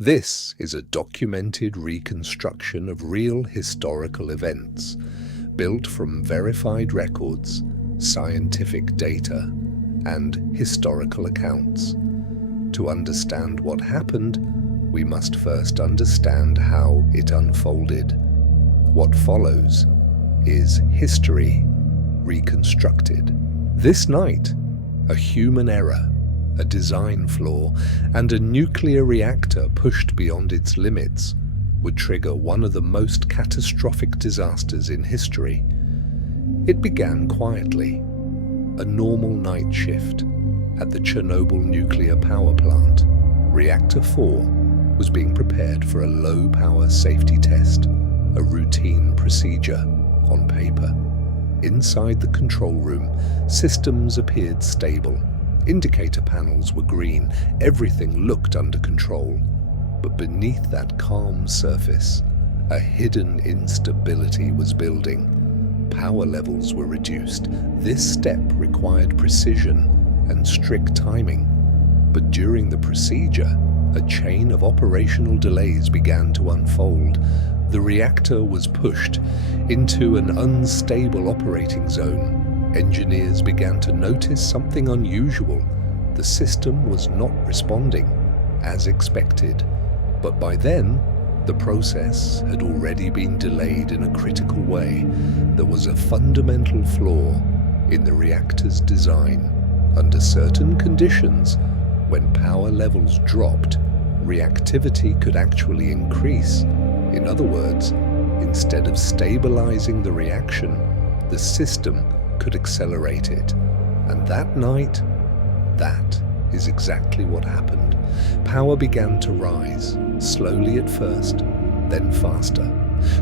This is a documented reconstruction of real historical events, built from verified records, scientific data, and historical accounts. To understand what happened, we must first understand how it unfolded. What follows is history reconstructed. This night, a human error, a design flaw, and a nuclear reactor pushed beyond its limits would trigger one of the most catastrophic disasters in history. It began quietly, a normal night shift at the Chernobyl nuclear power plant. Reactor 4 was being prepared for a low-power safety test, a routine procedure on paper. Inside the control room, systems appeared stable. Indicator panels were green. Everything looked under control. But beneath that calm surface, a hidden instability was building. Power levels were reduced. This step required precision and strict timing. But during the procedure, a chain of operational delays began to unfold. The reactor was pushed into an unstable operating zone. Engineers began to notice something unusual. The system was not responding as expected. But by then, the process had already been delayed in a critical way. There was a fundamental flaw in the reactor's design. Under certain conditions, when power levels dropped, reactivity could actually increase. In other words, instead of stabilizing the reaction, the system could accelerate it. And that night, that is exactly what happened. Power began to rise, slowly at first, then faster.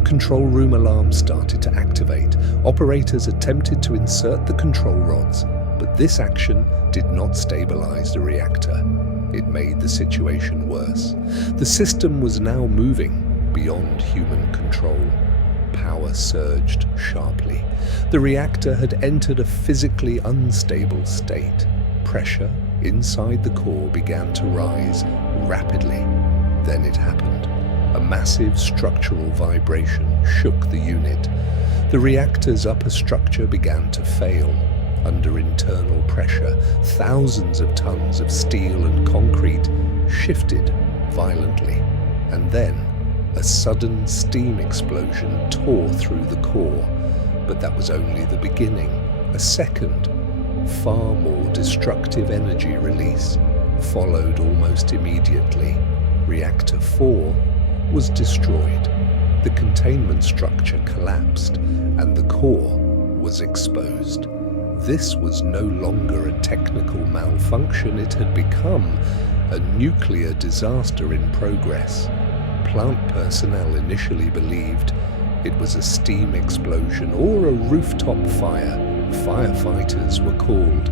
Control room alarms started to activate. Operators attempted to insert the control rods, but this action did not stabilize the reactor. It made the situation worse. The system was now moving beyond human control. Power surged sharply. The reactor had entered a physically unstable state. Pressure inside the core began to rise rapidly. Then it happened. A massive structural vibration shook the unit. The reactor's upper structure began to fail. Under internal pressure, thousands of tons of steel and concrete shifted violently. And then, a sudden steam explosion tore through the core. But that was only the beginning. A second, far more destructive energy release followed almost immediately. Reactor 4 was destroyed. The containment structure collapsed, and the core was exposed. This was no longer a technical malfunction. It had become a nuclear disaster in progress. Plant personnel initially believed it was a steam explosion or a rooftop fire. Firefighters were called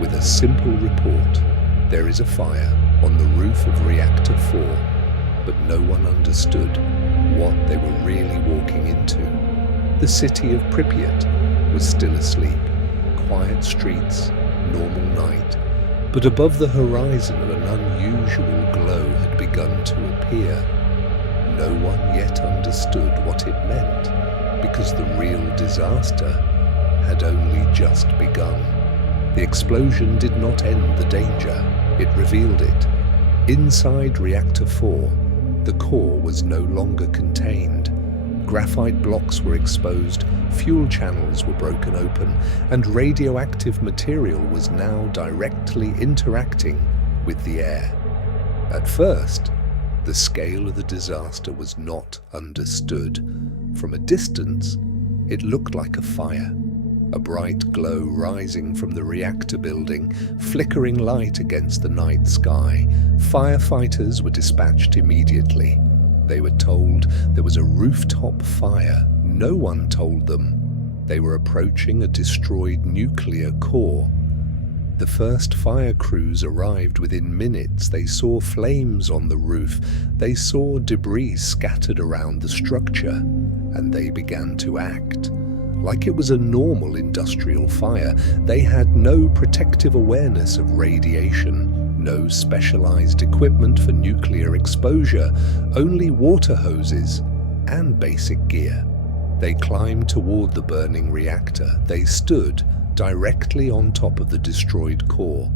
with a simple report: there is a fire on the roof of Reactor 4. But no one understood what they were really walking into. The city of Pripyat was still asleep. Quiet streets, normal night. But above the horizon, an unusual glow had begun to appear. No one yet understood what it meant, because the real disaster had only just begun. The explosion did not end the danger, it revealed it. Inside Reactor 4, the core was no longer contained. Graphite blocks were exposed, fuel channels were broken open, and radioactive material was now directly interacting with the air. At first, the scale of the disaster was not understood. From a distance, it looked like a fire. A bright glow rising from the reactor building, flickering light against the night sky. Firefighters were dispatched immediately. They were told there was a rooftop fire. No one told them they were approaching a destroyed nuclear core. The first fire crews arrived within minutes. They saw flames on the roof. They saw debris scattered around the structure, and they began to act like it was a normal industrial fire. They had no protective awareness of radiation, No specialized equipment for nuclear exposure, only water hoses and basic gear. They climbed toward the burning reactor. They stood directly on top of the destroyed core.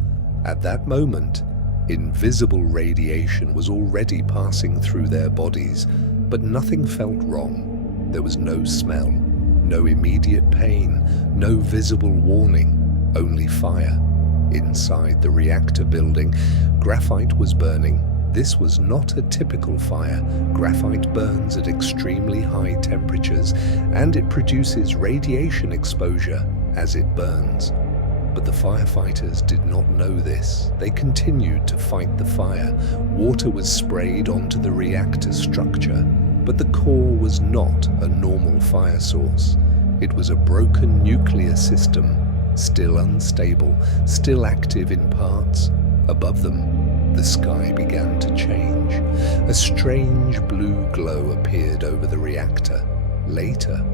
At that moment, invisible radiation was already passing through their bodies, but nothing felt wrong. There was no smell, no immediate pain, no visible warning, only fire. Inside the reactor building, graphite was burning. This was not a typical fire. Graphite burns at extremely high temperatures, and it produces radiation exposure as it burns. But the firefighters did not know this. They continued to fight the fire. Water was sprayed onto the reactor structure, but the core was not a normal fire source. It was a broken nuclear system, still unstable, still active in parts. Above them, the sky began to change. A strange blue glow appeared over the reactor. Later,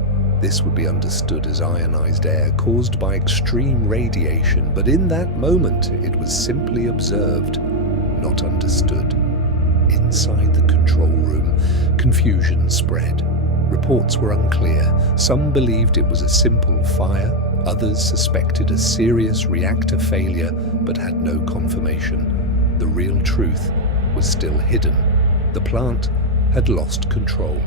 this would be understood as ionized air caused by extreme radiation, but in that moment it was simply observed, not understood. Inside the control room, confusion spread. Reports were unclear. Some believed it was a simple fire, others suspected a serious reactor failure but had no confirmation. The real truth was still hidden. The plant had lost control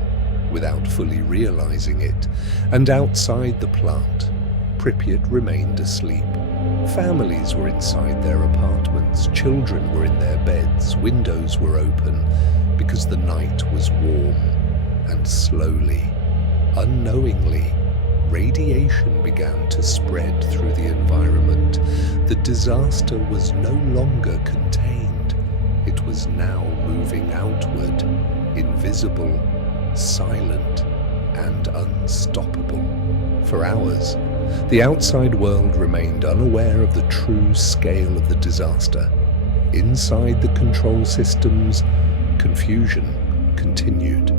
without fully realizing it, and outside the plant, Pripyat remained asleep. Families were inside their apartments, children were in their beds, windows were open, because the night was warm, and slowly, unknowingly, radiation began to spread through the environment. The disaster was no longer contained. It was now moving outward, invisible, silent, and unstoppable. For hours, the outside world remained unaware of the true scale of the disaster. Inside the control systems, confusion continued.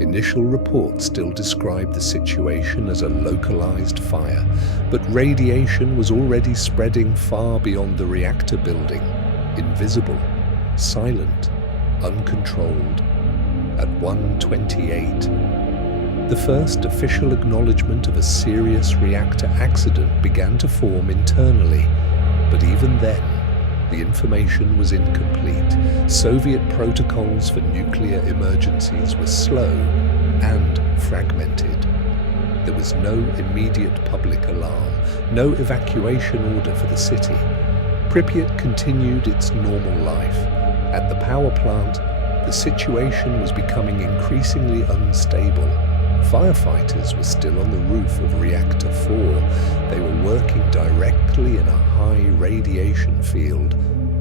Initial reports still described the situation as a localized fire, but radiation was already spreading far beyond the reactor building, invisible, silent, uncontrolled. At 1:28, the first official acknowledgement of a serious reactor accident began to form internally, but even then, the information was incomplete. Soviet protocols for nuclear emergencies were slow and fragmented. There was no immediate public alarm, no evacuation order for the city. Pripyat continued its normal life. At the power plant, the situation was becoming increasingly unstable. Firefighters were still on the roof of Reactor 4. They were working directly in a high radiation field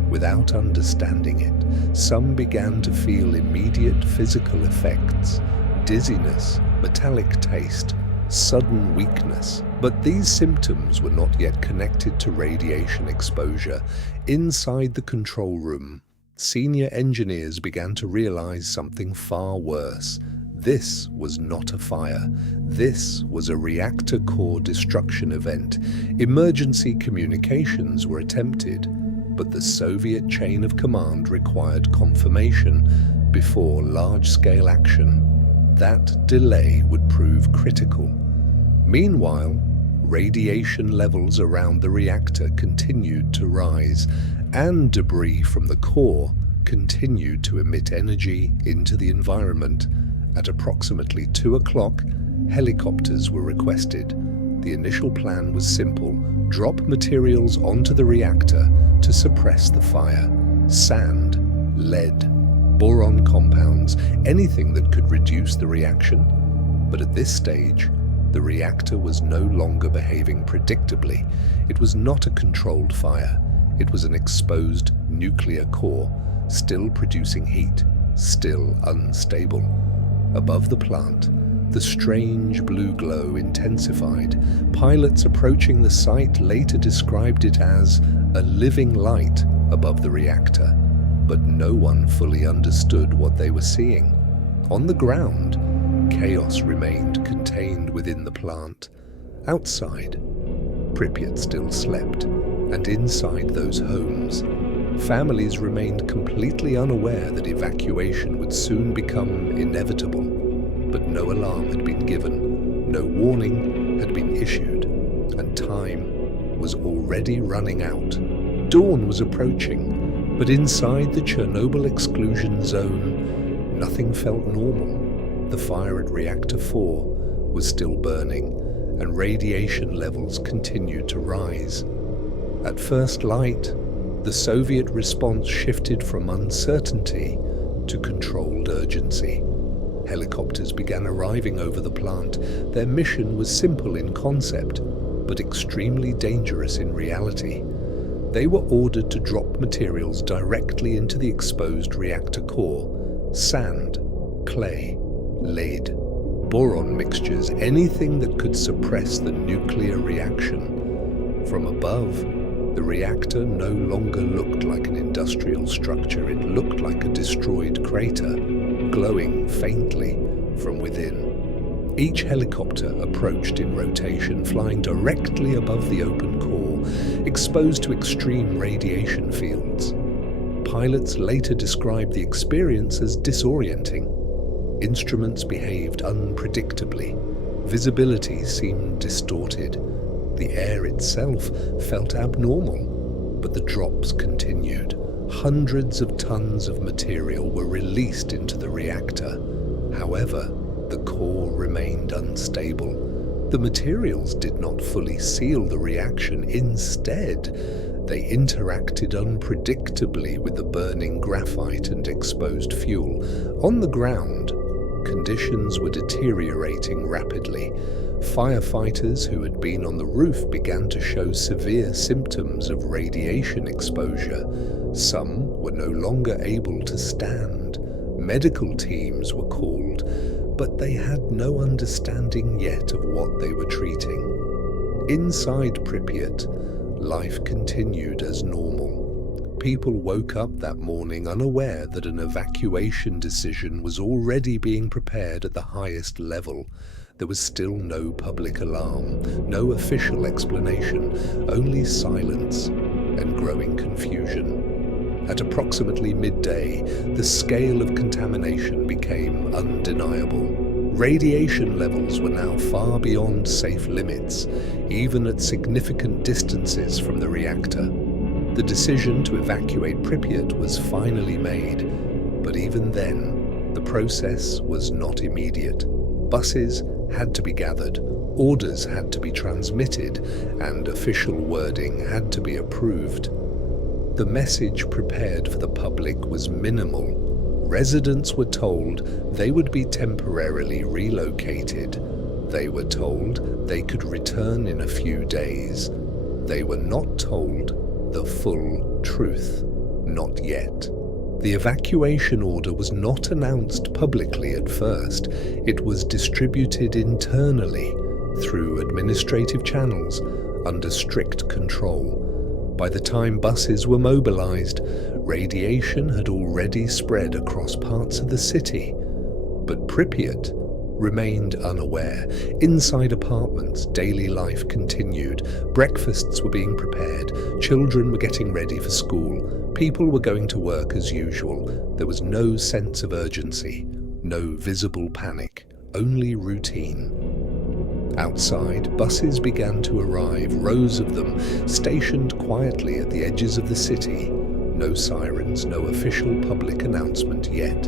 without understanding it. Some began to feel immediate physical effects, dizziness, metallic taste, sudden weakness. But these symptoms were not yet connected to radiation exposure. Inside the control room, senior engineers began to realize something far worse. This was not a fire. This was a reactor core destruction event. Emergency communications were attempted, but the Soviet chain of command required confirmation before large-scale action. That delay would prove critical. Meanwhile, radiation levels around the reactor continued to rise, and debris from the core continued to emit energy into the environment. At approximately 2 o'clock, helicopters were requested. The initial plan was simple: drop materials onto the reactor to suppress the fire. Sand, lead, boron compounds, anything that could reduce the reaction. But at this stage, the reactor was no longer behaving predictably. It was not a controlled fire. It was an exposed nuclear core, still producing heat, still unstable. Above the plant, the strange blue glow intensified. Pilots approaching the site later described it as a living light above the reactor, but no one fully understood what they were seeing. On the ground, chaos remained contained within the plant. Outside, Pripyat still slept, and inside those homes, Families remained completely unaware that evacuation would soon become inevitable, but no alarm had been given, no warning had been issued, and time was already running out. Dawn was approaching, but inside the Chernobyl exclusion zone, nothing felt normal. The fire at Reactor 4 was still burning, and radiation levels continued to rise. At first light, the Soviet response shifted from uncertainty to controlled urgency. Helicopters began arriving over the plant. Their mission was simple in concept, but extremely dangerous in reality. They were ordered to drop materials directly into the exposed reactor core: sand, clay, lead, boron mixtures, anything that could suppress the nuclear reaction. From above, the reactor no longer looked like an industrial structure. It looked like a destroyed crater, glowing faintly from within. Each helicopter approached in rotation, flying directly above the open core, exposed to extreme radiation fields. Pilots later described the experience as disorienting. Instruments behaved unpredictably. Visibility seemed distorted. The air itself felt abnormal, but the drops continued. Hundreds of tons of material were released into the reactor. However, the core remained unstable. The materials did not fully seal the reaction. Instead, they interacted unpredictably with the burning graphite and exposed fuel. On the ground, conditions were deteriorating rapidly. Firefighters who had been on the roof began to show severe symptoms of radiation exposure. Some were no longer able to stand. Medical teams were called, but they had no understanding yet of what they were treating. Inside Pripyat, life continued as normal. People woke up that morning unaware that an evacuation decision was already being prepared at the highest level. There was still no public alarm, no official explanation, only silence and growing confusion. At approximately midday, the scale of contamination became undeniable. Radiation levels were now far beyond safe limits, even at significant distances from the reactor. The decision to evacuate Pripyat was finally made, but even then, the process was not immediate. Buses had to be gathered, orders had to be transmitted, and official wording had to be approved. The message prepared for the public was minimal. Residents were told they would be temporarily relocated. They were told they could return in a few days. They were not told the full truth. Not yet. The evacuation order was not announced publicly at first. It was distributed internally through administrative channels under strict control. By the time buses were mobilized, radiation had already spread across parts of the city. But Pripyat remained unaware. Inside apartments, daily life continued. Breakfasts were being prepared. Children were getting ready for school. People were going to work as usual. There was no sense of urgency, no visible panic, only routine. Outside, buses began to arrive, rows of them, stationed quietly at the edges of the city. No sirens, no official public announcement yet.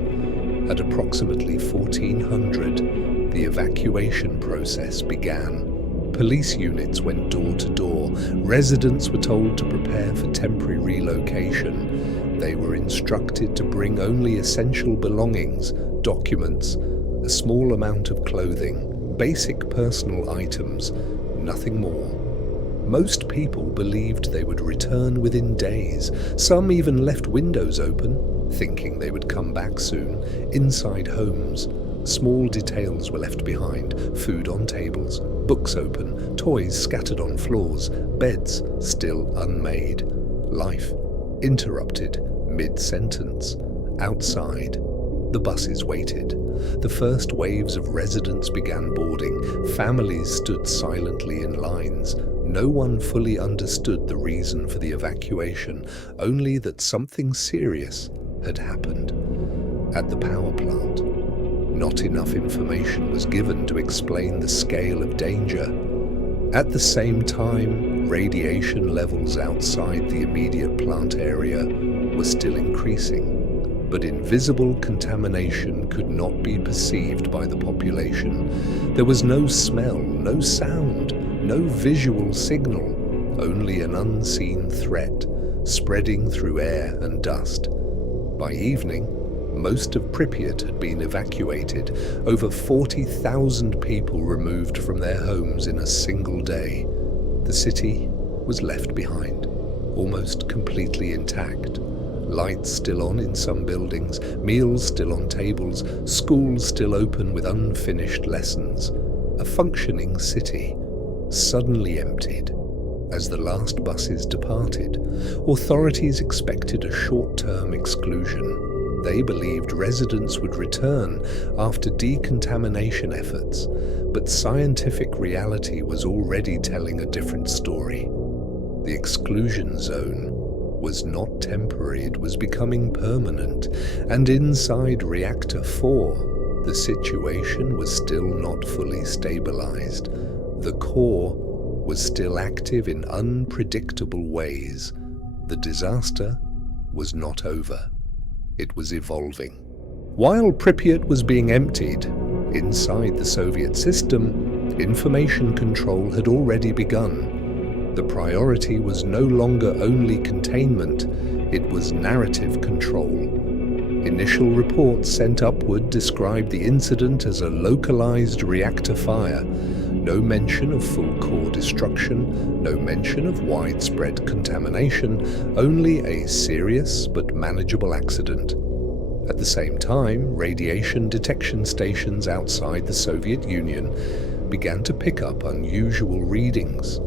At approximately 1400, the evacuation process began. Police units went door to door. Residents were told to prepare for temporary relocation. They were instructed to bring only essential belongings, documents, a small amount of clothing, basic personal items, nothing more. Most people believed they would return within days. Some even left windows open, thinking they would come back soon. Inside homes, small details were left behind: food on tables, books open, toys scattered on floors, beds still unmade. Life interrupted mid-sentence. Outside, the buses waited. The first waves of residents began boarding. Families stood silently in lines. No one fully understood the reason for the evacuation, only that something serious had happened. At the power plant, not enough information was given to explain the scale of danger. At the same time, radiation levels outside the immediate plant area were still increasing, but invisible contamination could not be perceived by the population. There was no smell, no sound, no visual signal, only an unseen threat spreading through air and dust. By evening, most of Pripyat had been evacuated, over 40,000 people removed from their homes in a single day. The city was left behind, almost completely intact. Lights still on in some buildings, meals still on tables, schools still open with unfinished lessons. A functioning city, suddenly emptied. As the last buses departed, authorities expected a short-term exclusion. They believed residents would return after decontamination efforts, but scientific reality was already telling a different story. The exclusion zone was not temporary, it was becoming permanent, and inside Reactor 4, the situation was still not fully stabilized. The core was still active in unpredictable ways. The disaster was not over. It was evolving. While Pripyat was being emptied, inside the Soviet system, information control had already begun. The priority was no longer only containment, it was narrative control. Initial reports sent upward described the incident as a localized reactor fire. No mention of full core destruction, no mention of widespread contamination, only a serious but manageable accident. At the same time, radiation detection stations outside the Soviet Union began to pick up unusual readings.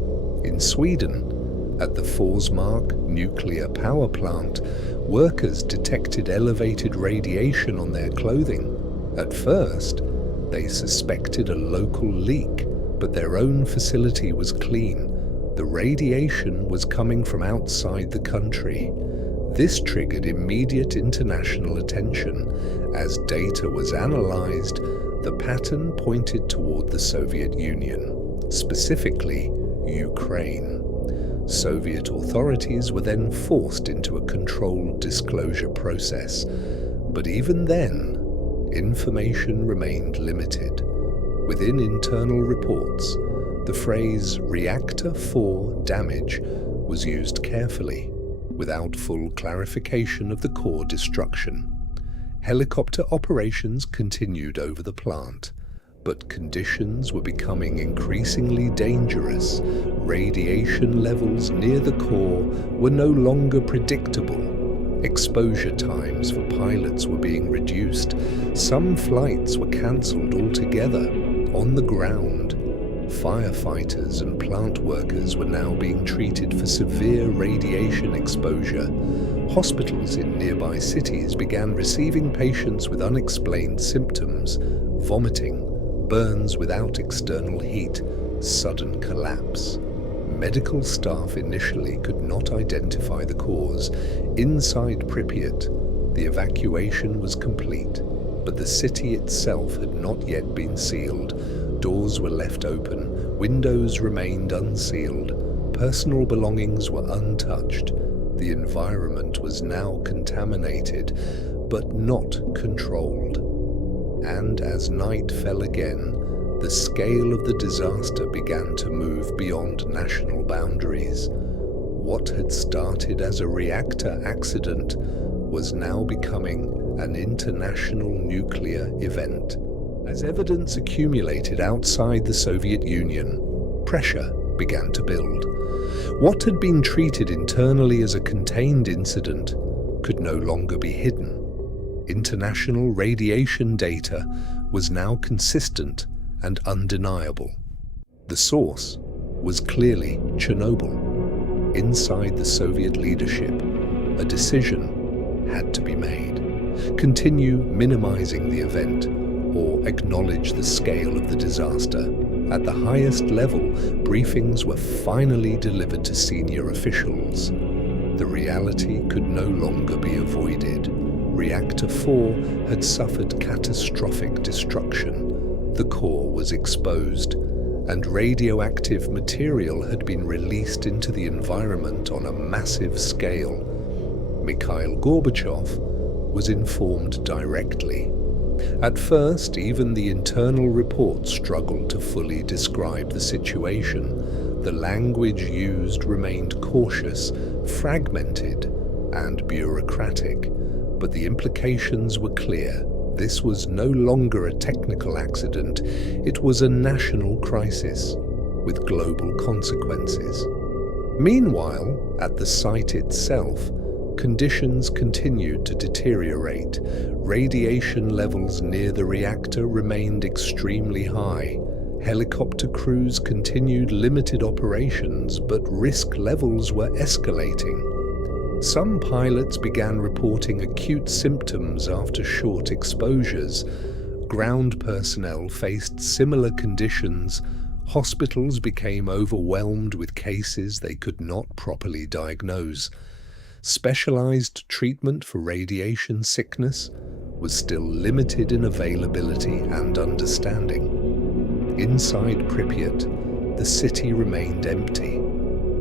In Sweden, at the Forsmark nuclear power plant, workers detected elevated radiation on their clothing. At first, they suspected a local leak, but their own facility was clean. The radiation was coming from outside the country. This triggered immediate international attention. As data was analyzed, the pattern pointed toward the Soviet Union, specifically Ukraine. Soviet authorities were then forced into a controlled disclosure process. But even then, information remained limited. Within internal reports, the phrase Reactor 4 damage was used carefully, without full clarification of the core destruction. Helicopter operations continued over the plant, but conditions were becoming increasingly dangerous. Radiation levels near the core were no longer predictable. Exposure times for pilots were being reduced. Some flights were cancelled altogether. On the ground, firefighters and plant workers were now being treated for severe radiation exposure. Hospitals in nearby cities began receiving patients with unexplained symptoms: vomiting, burns without external heat, sudden collapse. Medical staff initially could not identify the cause. Inside Pripyat, the evacuation was complete, but the city itself had not yet been sealed. Doors were left open, windows remained unsealed, personal belongings were untouched. The environment was now contaminated, but not controlled. And as night fell again, the scale of the disaster began to move beyond national boundaries. What had started as a reactor accident was now becoming an international nuclear event. As evidence accumulated outside the Soviet Union, pressure began to build. What had been treated internally as a contained incident could no longer be hidden. International radiation data was now consistent and undeniable. The source was clearly Chernobyl. Inside the Soviet leadership, a decision had to be made. Continue minimizing the event or acknowledge the scale of the disaster. At the highest level, briefings were finally delivered to senior officials. The reality could no longer be avoided. Reactor 4 had suffered catastrophic destruction. The core was exposed, and radioactive material had been released into the environment on a massive scale. Mikhail Gorbachev was informed directly. At first, even the internal report struggled to fully describe the situation. The language used remained cautious, fragmented, and bureaucratic, but the implications were clear. This was no longer a technical accident, it was a national crisis with global consequences. Meanwhile, at the site itself, conditions continued to deteriorate. Radiation levels near the reactor remained extremely high. Helicopter crews continued limited operations, but risk levels were escalating. Some pilots began reporting acute symptoms after short exposures. Ground personnel faced similar conditions. Hospitals became overwhelmed with cases they could not properly diagnose. Specialized treatment for radiation sickness was still limited in availability and understanding. Inside Pripyat, the city remained empty,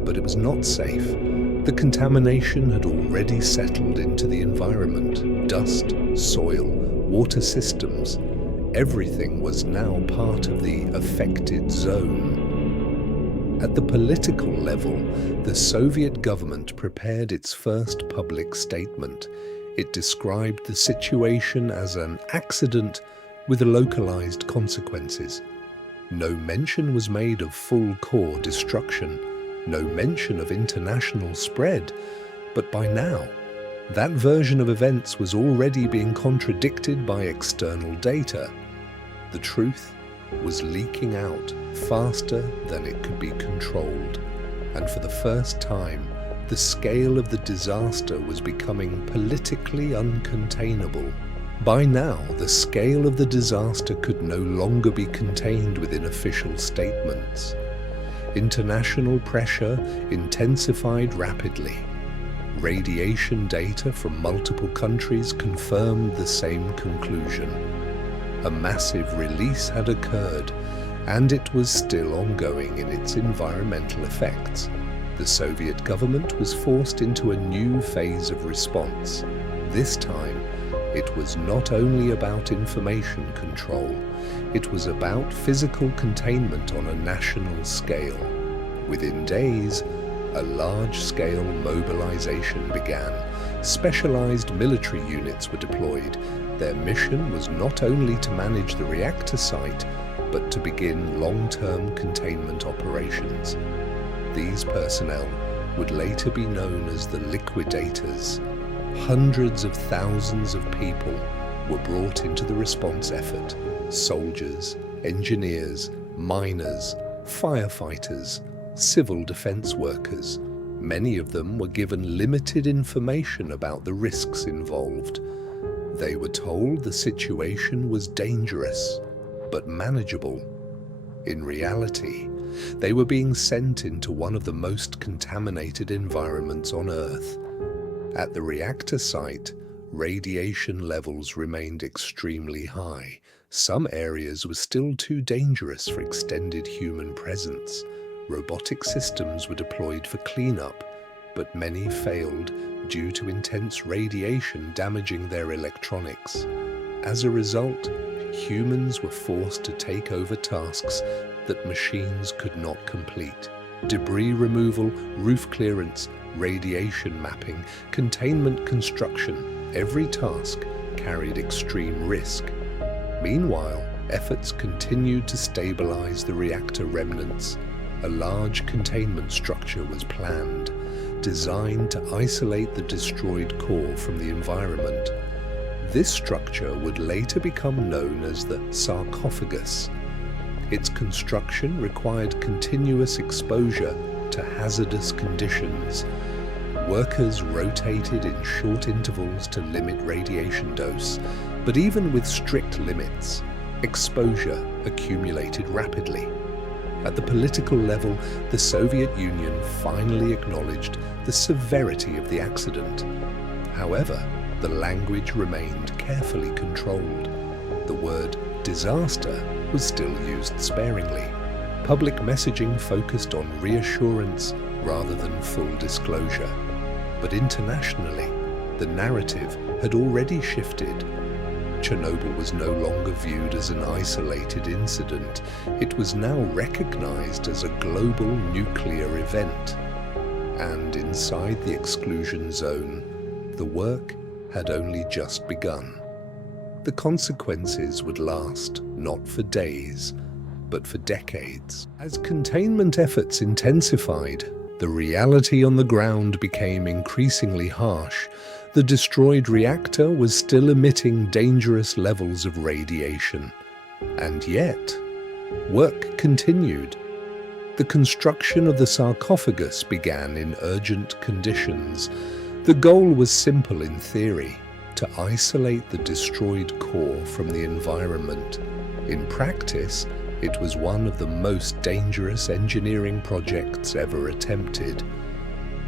but it was not safe. The contamination had already settled into the environment. Dust, soil, water systems, everything was now part of the affected zone. At the political level, the Soviet government prepared its first public statement. It described the situation as an accident with localized consequences. No mention was made of full core destruction, no mention of international spread, but by now, that version of events was already being contradicted by external data. The truth was leaking out faster than it could be controlled, and for the first time, the scale of the disaster was becoming politically uncontainable. By now, the scale of the disaster could no longer be contained within official statements. International pressure intensified rapidly. Radiation data from multiple countries confirmed the same conclusion. A massive release had occurred, and it was still ongoing in its environmental effects. The Soviet government was forced into a new phase of response. This time, it was not only about information control, it was about physical containment on a national scale. Within days, a large-scale mobilization began. Specialized military units were deployed. Their mission was not only to manage the reactor site, but to begin long-term containment operations. These personnel would later be known as the liquidators. Hundreds of thousands of people were brought into the response effort. Soldiers, engineers, miners, firefighters, civil defense workers. Many of them were given limited information about the risks involved. They were told the situation was dangerous, but manageable. In reality, they were being sent into one of the most contaminated environments on Earth. At the reactor site, radiation levels remained extremely high. Some areas were still too dangerous for extended human presence. Robotic systems were deployed for cleanup, but many failed due to intense radiation damaging their electronics. As a result, humans were forced to take over tasks that machines could not complete. Debris removal, roof clearance, radiation mapping, containment construction, every task carried extreme risk. Meanwhile, efforts continued to stabilize the reactor remnants. A large containment structure was planned, designed to isolate the destroyed core from the environment. This structure would later become known as the sarcophagus. Its construction required continuous exposure to hazardous conditions. Workers rotated in short intervals to limit radiation dose, but even with strict limits, exposure accumulated rapidly. At the political level, the Soviet Union finally acknowledged the severity of the accident. However, the language remained carefully controlled. The word disaster was still used sparingly. Public messaging focused on reassurance rather than full disclosure. But internationally, the narrative had already shifted. Chernobyl was no longer viewed as an isolated incident. It was now recognized as a global nuclear event. And inside the exclusion zone, the work had only just begun. The consequences would last not for days, but for decades. As containment efforts intensified, the reality on the ground became increasingly harsh. The destroyed reactor was still emitting dangerous levels of radiation. And yet, work continued. The construction of the sarcophagus began in urgent conditions. The goal was simple in theory: to isolate the destroyed core from the environment. In practice, it was one of the most dangerous engineering projects ever attempted.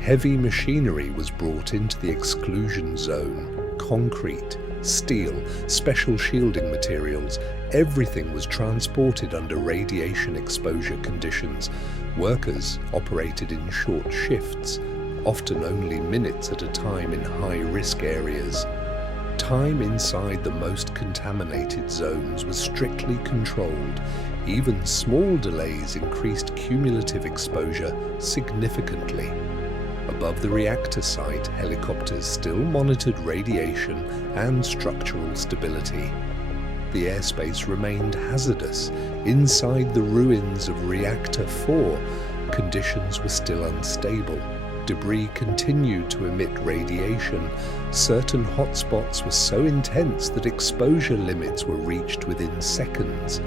Heavy machinery was brought into the exclusion zone: concrete, steel, special shielding materials. Everything was transported under radiation exposure conditions. Workers operated in short shifts, often only minutes at a time in high-risk areas. Time inside the most contaminated zones was strictly controlled. Even small delays increased cumulative exposure significantly. Above the reactor site, helicopters still monitored radiation and structural stability. The airspace remained hazardous. Inside the ruins of Reactor 4, conditions were still unstable. Debris continued to emit radiation. Certain hotspots were so intense that exposure limits were reached within seconds.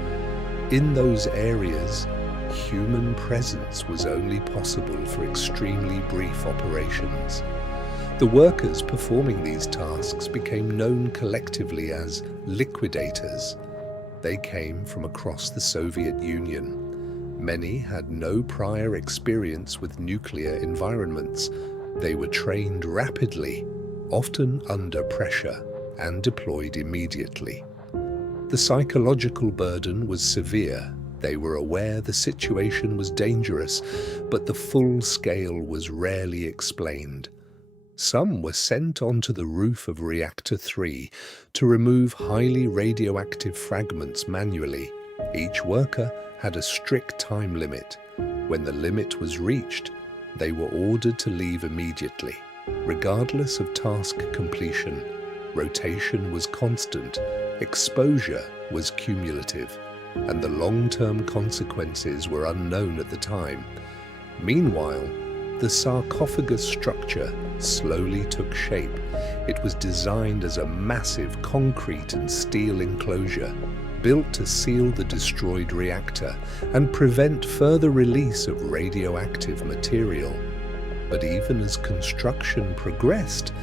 In those areas, human presence was only possible for extremely brief operations. The workers performing these tasks became known collectively as liquidators. They came from across the Soviet Union. Many had no prior experience with nuclear environments. They were trained rapidly, often under pressure, and deployed immediately. The psychological burden was severe. They were aware the situation was dangerous, but the full scale was rarely explained. Some were sent onto the roof of Reactor 3 to remove highly radioactive fragments manually. Each worker had a strict time limit. When the limit was reached, they were ordered to leave immediately. Regardless of task completion, rotation was constant, exposure was cumulative, and the long-term consequences were unknown at the time. Meanwhile, the sarcophagus structure slowly took shape. It was designed as a massive concrete and steel enclosure, built to seal the destroyed reactor and prevent further release of radioactive material. But even as construction progressed,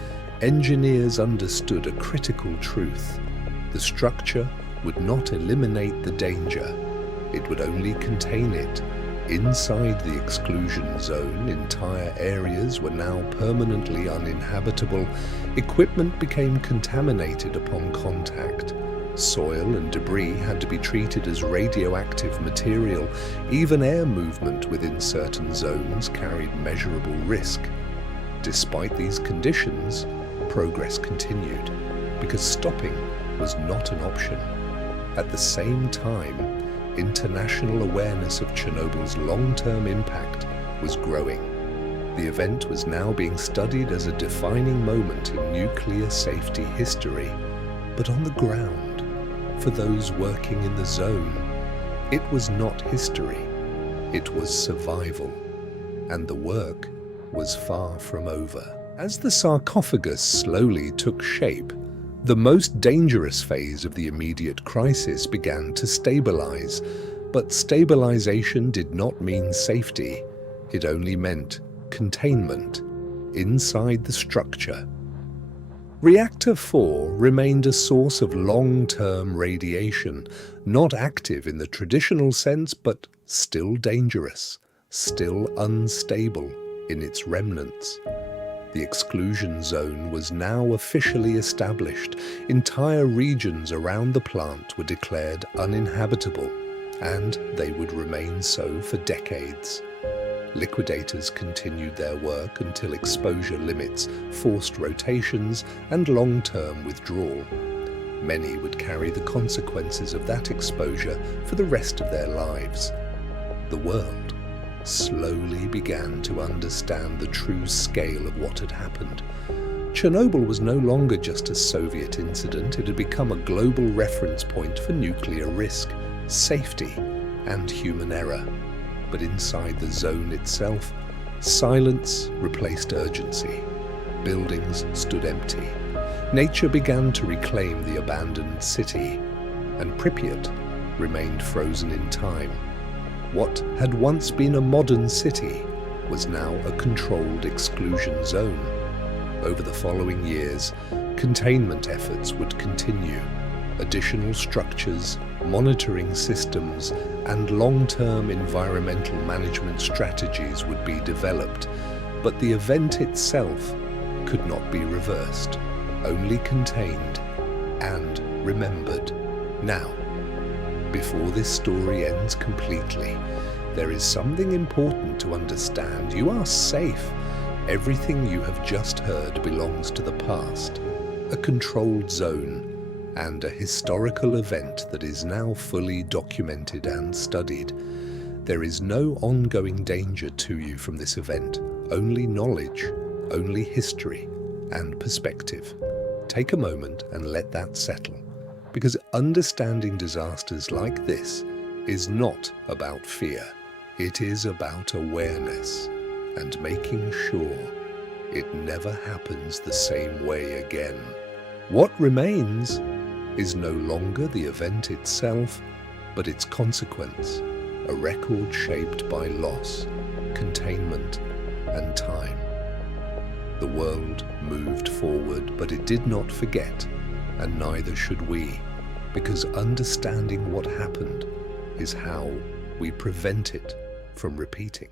engineers understood a critical truth. The structure would not eliminate the danger. It would only contain it. Inside the exclusion zone, entire areas were now permanently uninhabitable. Equipment became contaminated upon contact. Soil and debris had to be treated as radioactive material. Even air movement within certain zones carried measurable risk. Despite these conditions, progress continued, because stopping was not an option. At the same time, international awareness of Chernobyl's long-term impact was growing. The event was now being studied as a defining moment in nuclear safety history. But on the ground, for those working in the zone, it was not history. It was survival. And the work was far from over. As the sarcophagus slowly took shape, the most dangerous phase of the immediate crisis began to stabilize. But stabilization did not mean safety. It only meant containment inside the structure. Reactor 4 remained a source of long-term radiation, not active in the traditional sense, but still dangerous, still unstable in its remnants. The exclusion zone was now officially established. Entire regions around the plant were declared uninhabitable, and they would remain so for decades. Liquidators continued their work until exposure limits, forced rotations, and long-term withdrawal. Many would carry the consequences of that exposure for the rest of their lives. The world slowly began to understand the true scale of what had happened. Chernobyl was no longer just a Soviet incident. It had become a global reference point for nuclear risk, safety, and human error. But inside the zone itself, silence replaced urgency. Buildings stood empty. Nature began to reclaim the abandoned city, and Pripyat remained frozen in time. What had once been a modern city was now a controlled exclusion zone. Over the following years, containment efforts would continue. Additional structures, monitoring systems, and long-term environmental management strategies would be developed, but the event itself could not be reversed, only contained and remembered. Now, before this story ends completely, there is something important to understand. You are safe. Everything you have just heard belongs to the past, a controlled zone, and a historical event that is now fully documented and studied. There is no ongoing danger to you from this event, only knowledge, only history and perspective. Take a moment and let that settle, because understanding disasters like this is not about fear. It is about awareness and making sure it never happens the same way again. What remains is no longer the event itself, but its consequence, a record shaped by loss, containment, and time. The world moved forward, but it did not forget, and neither should we, because understanding what happened is how we prevent it from repeating.